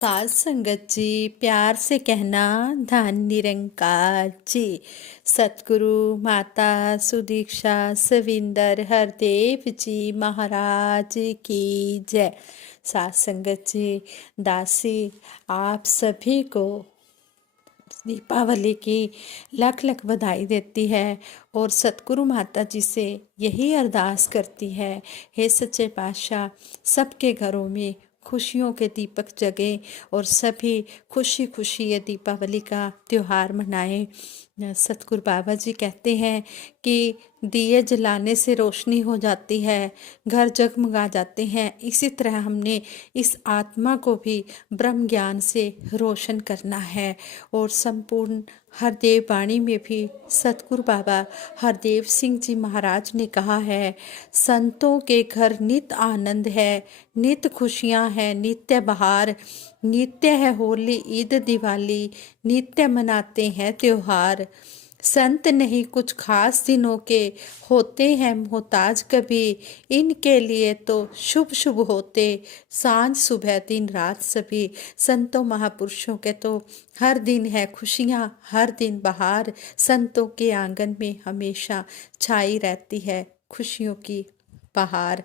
सास संगत जी, प्यार से कहना धन निरंकार जी। सतगुरु माता सुदीक्षा सविंदर हरदेव जी महाराज की जय। सास संगत जी, दासी आप सभी को दीपावली की लख लख बधाई देती है और सतगुरु माता जी से यही अरदास करती है, हे सच्चे पातशाह, सबके घरों में खुशियों के दीपक जगे और सभी खुशी खुशी ये दीपावली का त्यौहार मनाएं। सतगुरु बाबा जी कहते हैं कि दिए जलाने से रोशनी हो जाती है, घर जगमगा जाते हैं। इसी तरह हमने इस आत्मा को भी ब्रह्म ज्ञान से रोशन करना है। और संपूर्ण हरदेव वाणी में भी सतगुरु बाबा हरदेव सिंह जी महाराज ने कहा है, संतों के घर नित आनंद है, नित खुशियां हैं, नित्य बहार, नित्य है होली ईद दिवाली, नित्य मनाते हैं त्योहार। संत नहीं कुछ खास दिनों के, होते हैं मोहताज कभी, इनके लिए तो शुभ शुभ होते, सांझ सुबह दिन रात सभी। संतों महापुरुषों के तो हर दिन है खुशियाँ, हर दिन बहार, संतों के आंगन में हमेशा छाई रहती है खुशियों की बहार।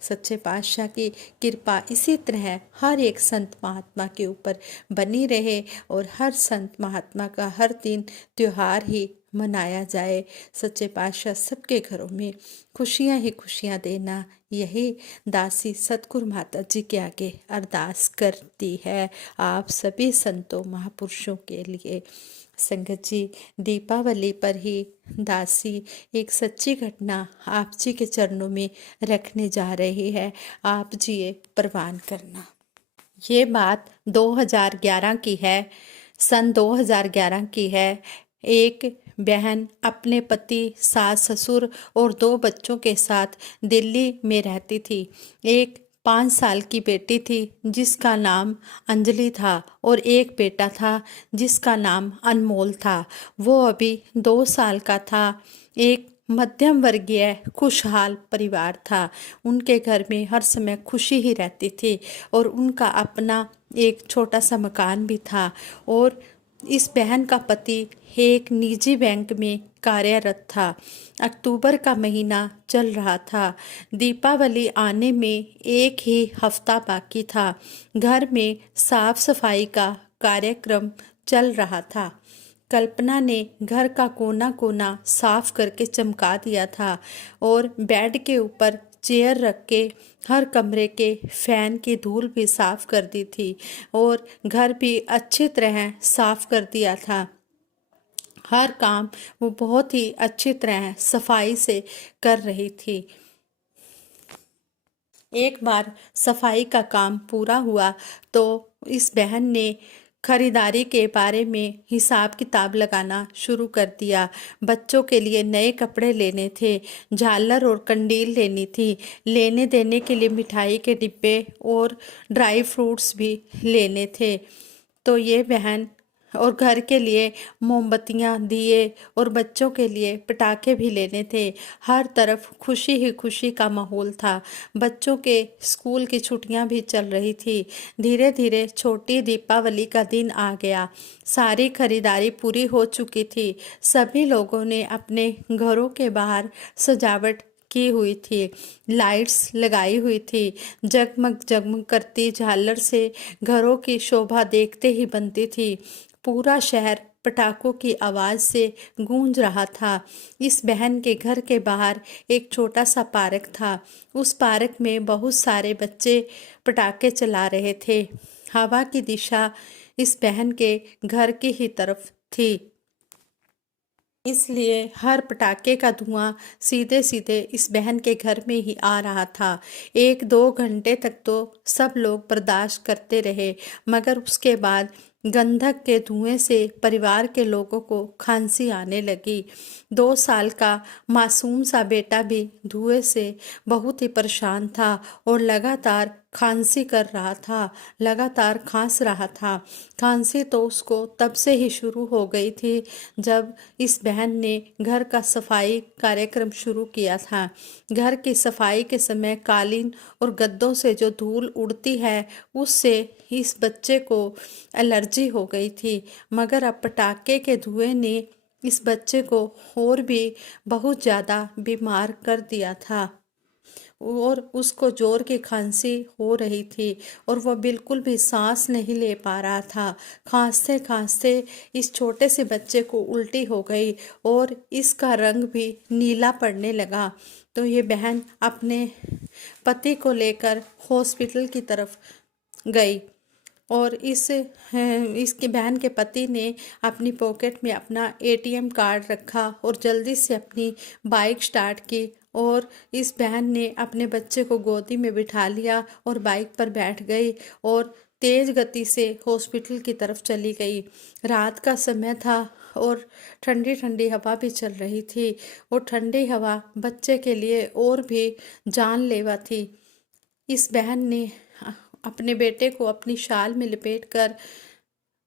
सच्चे पातशाह की कृपा इसी तरह हर एक संत महात्मा के ऊपर बनी रहे और हर संत महात्मा का हर दिन त्योहार ही मनाया जाए। सच्चे पातशाह सबके घरों में खुशियाँ ही खुशियाँ देना, यही दासी सतगुरु माता जी के आगे अरदास करती है आप सभी संतों महापुरुषों के लिए। संगत जी, दीपावली पर ही दासी एक सच्ची घटना आप जी के चरणों में रखने जा रही है, आप जी ये प्रवान करना। ये बात 2011 की है, सन 2011 की है। एक बहन अपने पति, सास ससुर और 2 बच्चों के साथ दिल्ली में रहती थी। एक 5 साल की बेटी थी जिसका नाम अंजलि था और एक बेटा था जिसका नाम अनमोल था। वो अभी 2 साल का था। एक मध्यम वर्गीय खुशहाल परिवार था। उनके घर में हर समय खुशी ही रहती थी और उनका अपना एक छोटा सा मकान भी था। और इस बहन का पति एक निजी बैंक में कार्यरत था। अक्टूबर का महीना चल रहा था। दीपावली आने में एक ही हफ्ता बाकी था। घर में साफ सफाई का कार्यक्रम चल रहा था। कल्पना ने घर का कोना कोना साफ करके चमका दिया था और बेड के ऊपर चेयर रख के हर कमरे के फैन की धूल भी साफ कर दी थी और घर भी अच्छी तरह साफ कर दिया था। हर काम वो बहुत ही अच्छी तरह सफाई से कर रही थी। एक बार सफाई का काम पूरा हुआ तो इस बहन ने खरीदारी के बारे में हिसाब किताब लगाना शुरू कर दिया। बच्चों के लिए नए कपड़े लेने थे, झालर और कंडील लेनी थी, लेने देने के लिए मिठाई के डिब्बे और ड्राई फ्रूट्स भी लेने थे। तो ये बहन और घर के लिए मोमबत्तियाँ, दिए और बच्चों के लिए पटाखे भी लेने थे। हर तरफ खुशी ही खुशी का माहौल था। बच्चों के स्कूल की छुट्टियां भी चल रही थी। धीरे धीरे छोटी दीपावली का दिन आ गया। सारी खरीदारी पूरी हो चुकी थी। सभी लोगों ने अपने घरों के बाहर सजावट की हुई थी, लाइट्स लगाई हुई थी। जगमग जगमग करती झालर से घरों की शोभा देखते ही बनती थी। पूरा शहर पटाखों की आवाज़ से गूंज रहा था। इस बहन के घर के बाहर एक छोटा सा पार्क था। उस पार्क में बहुत सारे बच्चे पटाखे चला रहे थे। हवा की दिशा इस बहन के घर की ही तरफ थी, इसलिए हर पटाखे का धुआं सीधे सीधे इस बहन के घर में ही आ रहा था। 1-2 घंटे तक तो सब लोग बर्दाश्त करते रहे, मगर उसके बाद गंधक के धुएं से परिवार के लोगों को खांसी आने लगी। 2 साल का मासूम सा बेटा भी धुएं से बहुत ही परेशान था और लगातार खांसी कर रहा था, लगातार खांस रहा था। खांसी तो उसको तब से ही शुरू हो गई थी जब इस बहन ने घर का सफाई कार्यक्रम शुरू किया था। घर की सफाई के समय कालीन और गद्दों से जो धूल उड़ती है उससे इस बच्चे को एलर्जी हो गई थी। मगर अब पटाखे के धुएं ने इस बच्चे को और भी बहुत ज़्यादा बीमार कर दिया था और उसको जोर की खांसी हो रही थी और वह बिल्कुल भी सांस नहीं ले पा रहा था। खांसते खांसते इस छोटे से बच्चे को उल्टी हो गई और इसका रंग भी नीला पड़ने लगा। तो ये बहन अपने पति को लेकर हॉस्पिटल की तरफ गई और इसकी बहन के पति ने अपनी पॉकेट में अपना एटीएम कार्ड रखा और जल्दी से अपनी बाइक स्टार्ट की और इस बहन ने अपने बच्चे को गोदी में बिठा लिया और बाइक पर बैठ गई और तेज गति से हॉस्पिटल की तरफ चली गई। रात का समय था और ठंडी ठंडी हवा भी चल रही थी और ठंडी हवा बच्चे के लिए और भी जानलेवा थी। इस बहन ने अपने बेटे को अपनी शाल में लपेटकर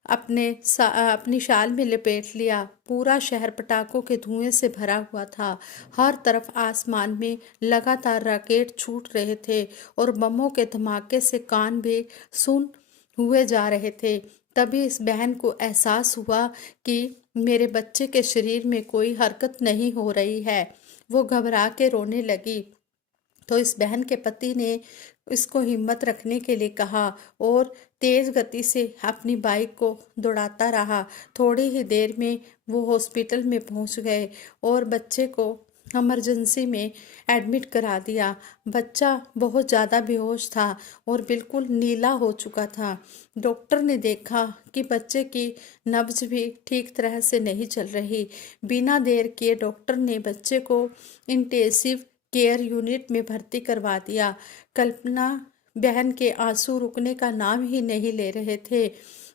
अपनी शाल में लपेट लिया। पूरा शहर पटाखों के धुएं से भरा हुआ था। हर तरफ आसमान में लगातार रॉकेट छूट रहे थे और बमों के धमाके से कान भी सुन हुए जा रहे थे। तभी इस बहन को एहसास हुआ कि मेरे बच्चे के शरीर में कोई हरकत नहीं हो रही है। वो घबरा के रोने लगी। तो इस बहन के पति ने इसको हिम्मत रखने के लिए कहा और तेज गति से अपनी बाइक को दौड़ाता रहा। थोड़ी ही देर में वो हॉस्पिटल में पहुंच गए और बच्चे को इमरजेंसी में एडमिट करा दिया। बच्चा बहुत ज़्यादा बेहोश था और बिल्कुल नीला हो चुका था। डॉक्टर ने देखा कि बच्चे की नब्ज भी ठीक तरह से नहीं चल रही। बिना देर किए डॉक्टर ने बच्चे को इंटेंसिव केयर यूनिट में भर्ती करवा दिया। कल्पना बहन के आंसू रुकने का नाम ही नहीं ले रहे थे।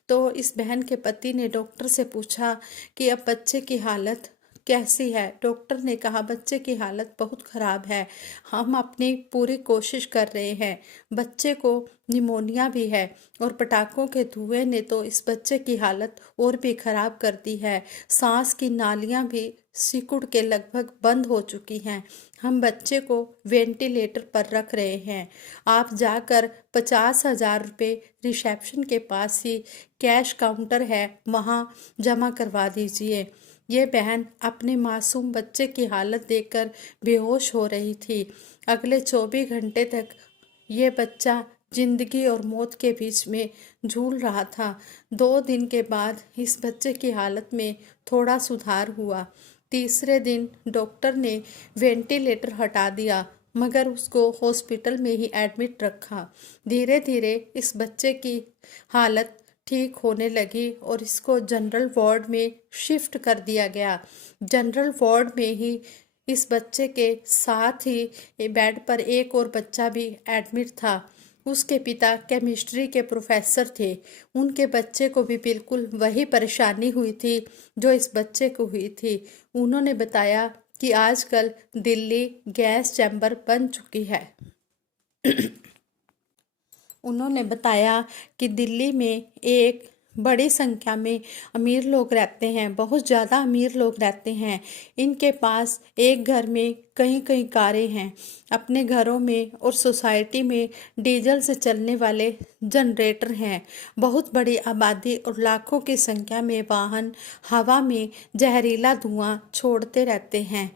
तो इस बहन के पति ने डॉक्टर से पूछा कि अब बच्चे की हालत कैसी है। डॉक्टर ने कहा बच्चे की हालत बहुत ख़राब है, हम अपनी पूरी कोशिश कर रहे हैं। बच्चे को निमोनिया भी है और पटाखों के धुएं ने तो इस बच्चे की हालत और भी ख़राब कर दी है। सांस की नालियां भी सिकुड़ के लगभग बंद हो चुकी हैं। हम बच्चे को वेंटिलेटर पर रख रहे हैं। आप जाकर 50,000 रुपये रिसेप्शन के पास ही कैश काउंटर है, वहाँ जमा करवा दीजिए। ये बहन अपने मासूम बच्चे की हालत देखकर बेहोश हो रही थी। अगले 24 घंटे तक ये बच्चा जिंदगी और मौत के बीच में झूल रहा था। 2 दिन के बाद इस बच्चे की हालत में थोड़ा सुधार हुआ। तीसरे दिन डॉक्टर ने वेंटिलेटर हटा दिया मगर उसको हॉस्पिटल में ही एडमिट रखा। धीरे धीरे इस बच्चे की हालत ठीक होने लगी और इसको जनरल वार्ड में शिफ्ट कर दिया गया। जनरल वार्ड में ही इस बच्चे के साथ ही बेड पर एक और बच्चा भी एडमिट था। उसके पिता केमिस्ट्री के प्रोफेसर थे। उनके बच्चे को भी बिल्कुल वही परेशानी हुई थी जो इस बच्चे को हुई थी। उन्होंने बताया कि आजकल दिल्ली गैस चैम्बर बन चुकी है। उन्होंने बताया कि दिल्ली में एक बड़ी संख्या में अमीर लोग रहते हैं, बहुत ज़्यादा अमीर लोग रहते हैं। इनके पास एक घर में कई कई कारें हैं। अपने घरों में और सोसाइटी में डीजल से चलने वाले जनरेटर हैं। बहुत बड़ी आबादी और लाखों की संख्या में वाहन हवा में जहरीला धुआं छोड़ते रहते हैं।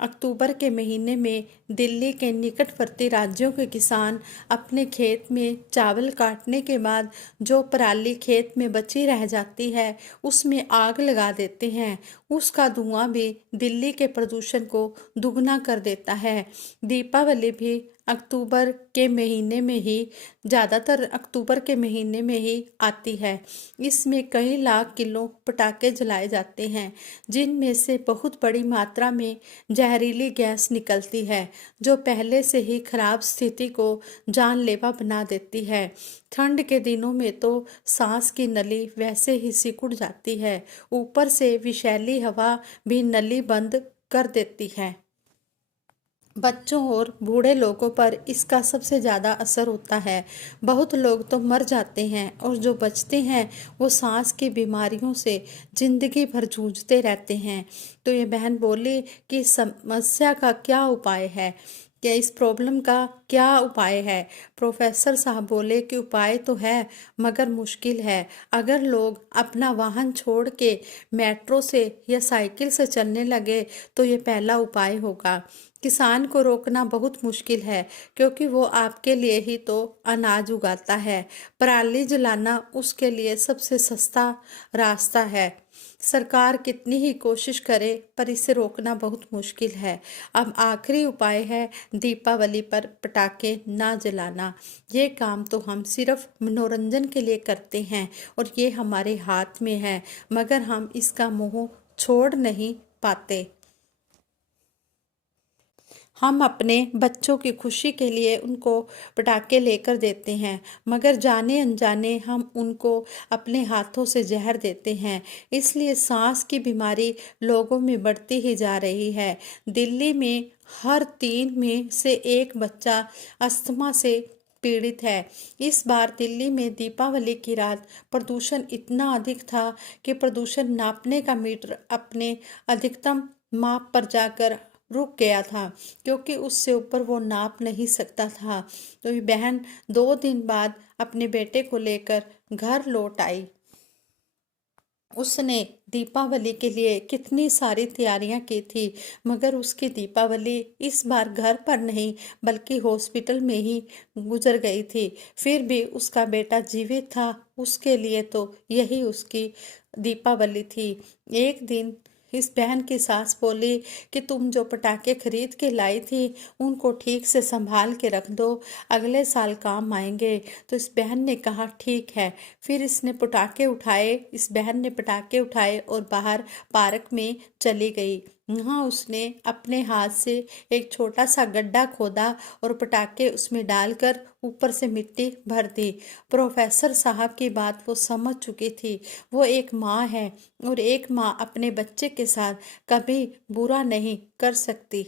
अक्टूबर के महीने में दिल्ली के निकटवर्ती राज्यों के किसान अपने खेत में चावल काटने के बाद जो पराली खेत में बची रह जाती है उसमें आग लगा देते हैं। उसका धुआं भी दिल्ली के प्रदूषण को दुगना कर देता है। दीपावली भी अक्टूबर के महीने में ही, ज़्यादातर अक्टूबर के महीने में ही आती है। इसमें कई लाख किलो पटाखे जलाए जाते हैं, जिनमें से बहुत बड़ी मात्रा में जहरीली गैस निकलती है, जो पहले से ही खराब स्थिति को जानलेवा बना देती है। ठंड के दिनों में तो सांस की नली वैसे ही सिकुड़ जाती है, ऊपर से विषैली हवा भी नली बंद कर देती है। बच्चों और बूढ़े लोगों पर इसका सबसे ज़्यादा असर होता है। बहुत लोग तो मर जाते हैं और जो बचते हैं वो सांस की बीमारियों से जिंदगी भर जूझते रहते हैं। तो ये बहन बोली कि समस्या का क्या उपाय है, क्या इस प्रॉब्लम का क्या उपाय है। प्रोफेसर साहब बोले कि उपाय तो है मगर मुश्किल है। अगर लोग अपना वाहन छोड़ के मेट्रो से या साइकिल से चलने लगे तो ये पहला उपाय होगा। किसान को रोकना बहुत मुश्किल है, क्योंकि वो आपके लिए ही तो अनाज उगाता है। पराली जलाना उसके लिए सबसे सस्ता रास्ता है। सरकार कितनी ही कोशिश करे पर इसे रोकना बहुत मुश्किल है। अब आखिरी उपाय है दीपावली पर पटाखे ना जलाना। ये काम तो हम सिर्फ मनोरंजन के लिए करते हैं और ये हमारे हाथ में है, मगर हम इसका मोह छोड़ नहीं पाते। हम अपने बच्चों की खुशी के लिए उनको पटाखे लेकर देते हैं, मगर जाने अनजाने हम उनको अपने हाथों से जहर देते हैं। इसलिए सांस की बीमारी लोगों में बढ़ती ही जा रही है। दिल्ली में हर 3 में से एक बच्चा अस्थमा से पीड़ित है। इस बार दिल्ली में दीपावली की रात प्रदूषण इतना अधिक था कि प्रदूषण नापने का मीटर अपने अधिकतम माप पर जाकर रुक गया था, क्योंकि उससे ऊपर वो नाप नहीं सकता था। तो ये बहन 2 दिन बाद अपने बेटे को लेकर घर लौट आई। उसने दीपावली के लिए कितनी सारी तैयारियां की थी, मगर उसकी दीपावली इस बार घर पर नहीं बल्कि हॉस्पिटल में ही गुजर गई थी। फिर भी उसका बेटा जीवित था, उसके लिए तो यही उसकी दीपावली थी। एक दिन इस बहन की सास बोली कि तुम जो पटाखे खरीद के लाई थी उनको ठीक से संभाल के रख दो, अगले साल काम आएंगे। तो इस बहन ने कहा ठीक है। फिर इसने पटाखे उठाए, इस बहन ने पटाखे उठाए और बाहर पार्क में चली गई। वहाँ उसने अपने हाथ से एक छोटा सा गड्ढा खोदा और पटाखे उसमें डालकर ऊपर से मिट्टी भर दी। प्रोफेसर साहब की बात वो समझ चुकी थी। वो एक माँ है और एक माँ अपने बच्चे के साथ कभी बुरा नहीं कर सकती।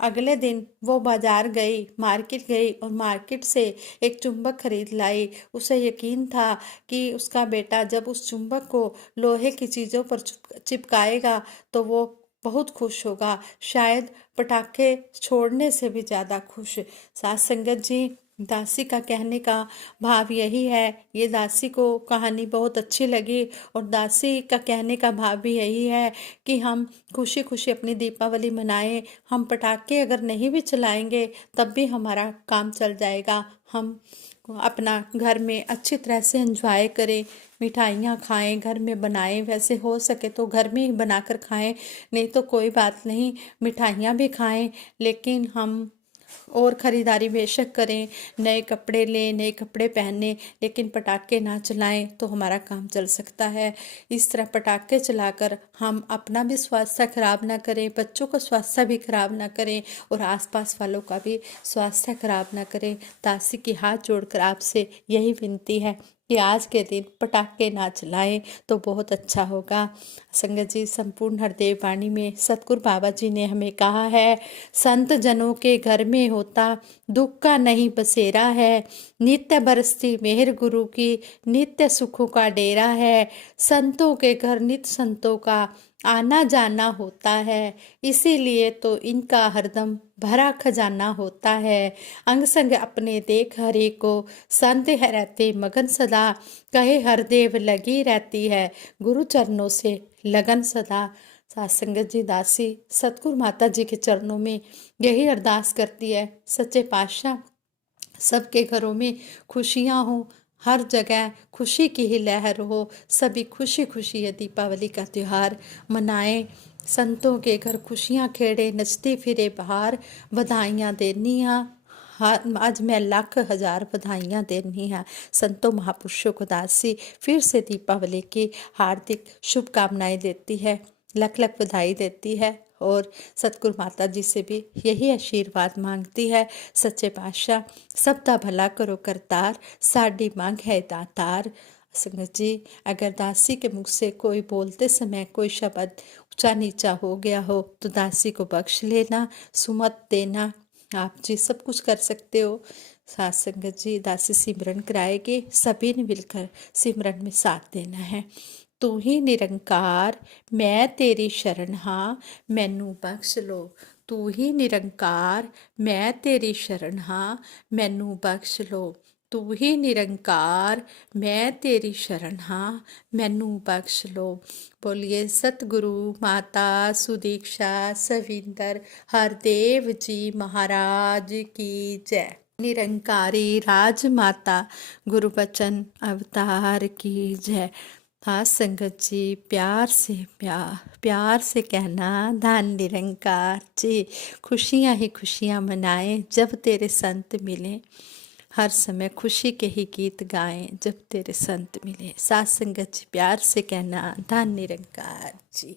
अगले दिन वो बाजार गई, मार्केट गई और मार्केट से एक चुंबक खरीद लाई। उसे यकीन था कि उसका बेटा जब उस चुंबक को लोहे की चीज़ों पर चिपकाएगा तो वो बहुत खुश होगा, शायद पटाखे छोड़ने से भी ज़्यादा खुश। साथ संगत जी, दासी का कहने का भाव यही है। ये दासी को कहानी बहुत अच्छी लगी और दासी का कहने का भाव भी यही है कि हम खुशी खुशी अपनी दीपावली मनाएं। हम पटाखे अगर नहीं भी चलाएंगे तब भी हमारा काम चल जाएगा। हम अपना घर में अच्छी तरह से एंजॉय करें, मिठाइयाँ खाएं, घर में बनाएं। वैसे हो सके तो घर में ही बनाकर खाएं, नहीं तो कोई बात नहीं, मिठाइयाँ भी खाएं, लेकिन हम और ख़रीदारी बेशक करें, नए कपड़े लें, नए कपड़े पहने, लेकिन पटाखे ना चलाएं तो हमारा काम चल सकता है। इस तरह पटाखे चलाकर हम अपना भी स्वास्थ्य खराब ना करें, बच्चों का स्वास्थ्य भी खराब ना करें और आसपास वालों का भी स्वास्थ्य खराब ना करें। दासी की हाथ जोड़कर आपसे यही विनती है कि आज के दिन पटाखे ना चलाएं तो बहुत अच्छा होगा। संगत जी, संपूर्ण हरदेव वाणी में सतगुरु बाबा जी ने हमें कहा है, संत जनों के घर में होता दुख का नहीं बसेरा है, नित्य बरसती मेहर गुरु की, नित्य सुखों का डेरा है। संतों के घर नित्य संतों का आना जाना होता है, इसीलिए तो इनका हरदम भरा खजाना होता है। अंग संग अपने देख हरे को, संत है रहते मगन सदा, कहे हर देव लगी रहती है, गुरु चरणों से लगन सदा। साथ संगत जी, दासी सतगुरु माता जी के चरणों में यही अरदास करती है, सच्चे पातशाह सबके घरों में खुशियाँ हों, हर जगह खुशी की ही लहर हो, सभी खुशी खुशी ये दीपावली का त्यौहार मनाएं। संतों के घर खुशियां खेड़े नचते फिरे बाहर, बधाइयां देनी हाँ। हाँ, आज मैं लाख हजार बधाइयां देनी है संतों महापुरुषों को। दासी फिर से दीपावली की हार्दिक शुभकामनाएं देती है, लख लख बधाई देती है और सतगुरु माता जी से भी यही आशीर्वाद मांगती है। सच्चे पातशाह सबका भला करो करतार, साडी मांग है दातार। संगत जी, अगर दासी के मुख से कोई बोलते समय कोई शब्द ऊंचा नीचा हो गया हो तो दासी को बख्श लेना, सुमत देना। आप जी सब कुछ कर सकते हो। साथ संगत जी, दासी सिमरन कराएगी, सभी ने मिलकर सिमरन में साथ देना है। तू ही निरंकार मैं तेरी शरण हाँ, मैनू बख्श लो। तू ही निरंकार मैं तेरी शरण हाँ, मैनू बख्श लो। तू ही निरंकार मैं तेरी शरण हाँ, मैनू बख्श लो। बोलिए सतगुरु माता सुदीक्षा सविंदर हरदेव जी महाराज की जय। निरंकारी राजमाता गुरु बचन अवतार की जय। हाँ संगत जी, प्यार से कहना धन निरंकार जी, खुशियाँ ही खुशियाँ मनाएं जब तेरे संत मिले, हर समय खुशी के ही गीत गाएं जब तेरे संत मिले। साथ संगत जी, प्यार से कहना धन निरंकार जी।